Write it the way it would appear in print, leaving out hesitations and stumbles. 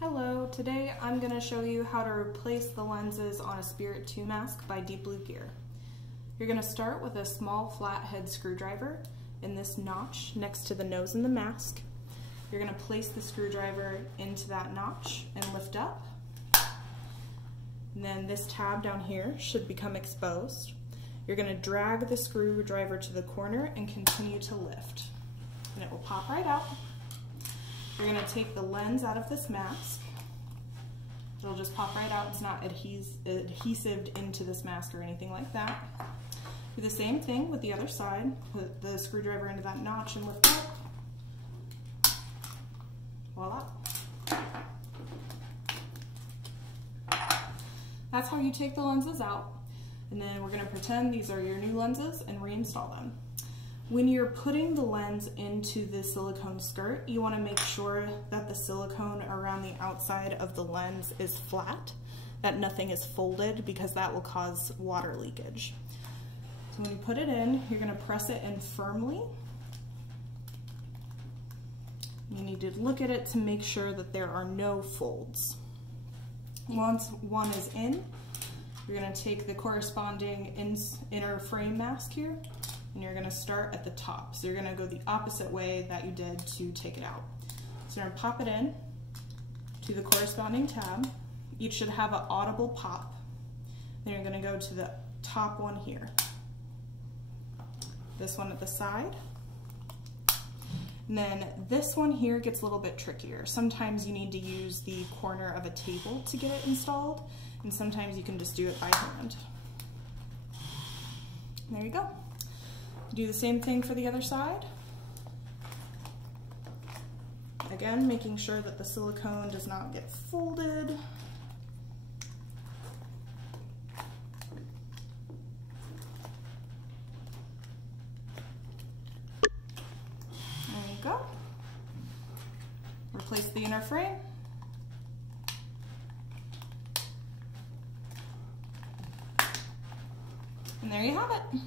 Hello, today I'm going to show you how to replace the lenses on a Spirit 2 mask by Deep Blue Gear. You're going to start with a small flathead screwdriver in this notch next to the nose in the mask. You're going to place the screwdriver into that notch and lift up. And then this tab down here should become exposed. You're going to drag the screwdriver to the corner and continue to lift. And it will pop right out. You're going to take the lens out of this mask. It'll just pop right out. It's not adhesived into this mask or anything like that. Do the same thing with the other side. Put the screwdriver into that notch and lift up. Voila. That's how you take the lenses out. And then we're going to pretend these are your new lenses and reinstall them. When you're putting the lens into the silicone skirt, you want to make sure that the silicone around the outside of the lens is flat, that nothing is folded, because that will cause water leakage. So when you put it in, you're going to press it in firmly. You need to look at it to make sure that there are no folds. Once one is in, you're going to take the corresponding inner frame mask here, and you're going to start at the top. So you're going to go the opposite way that you did to take it out. So you're going to pop it in to the corresponding tab. Each should have an audible pop. Then you're going to go to the top one here. This one at the side. And then this one here gets a little bit trickier. Sometimes you need to use the corner of a table to get it installed, and sometimes you can just do it by hand. And there you go. Do the same thing for the other side. Again, making sure that the silicone does not get folded. There you go. Replace the inner frame. And there you have it.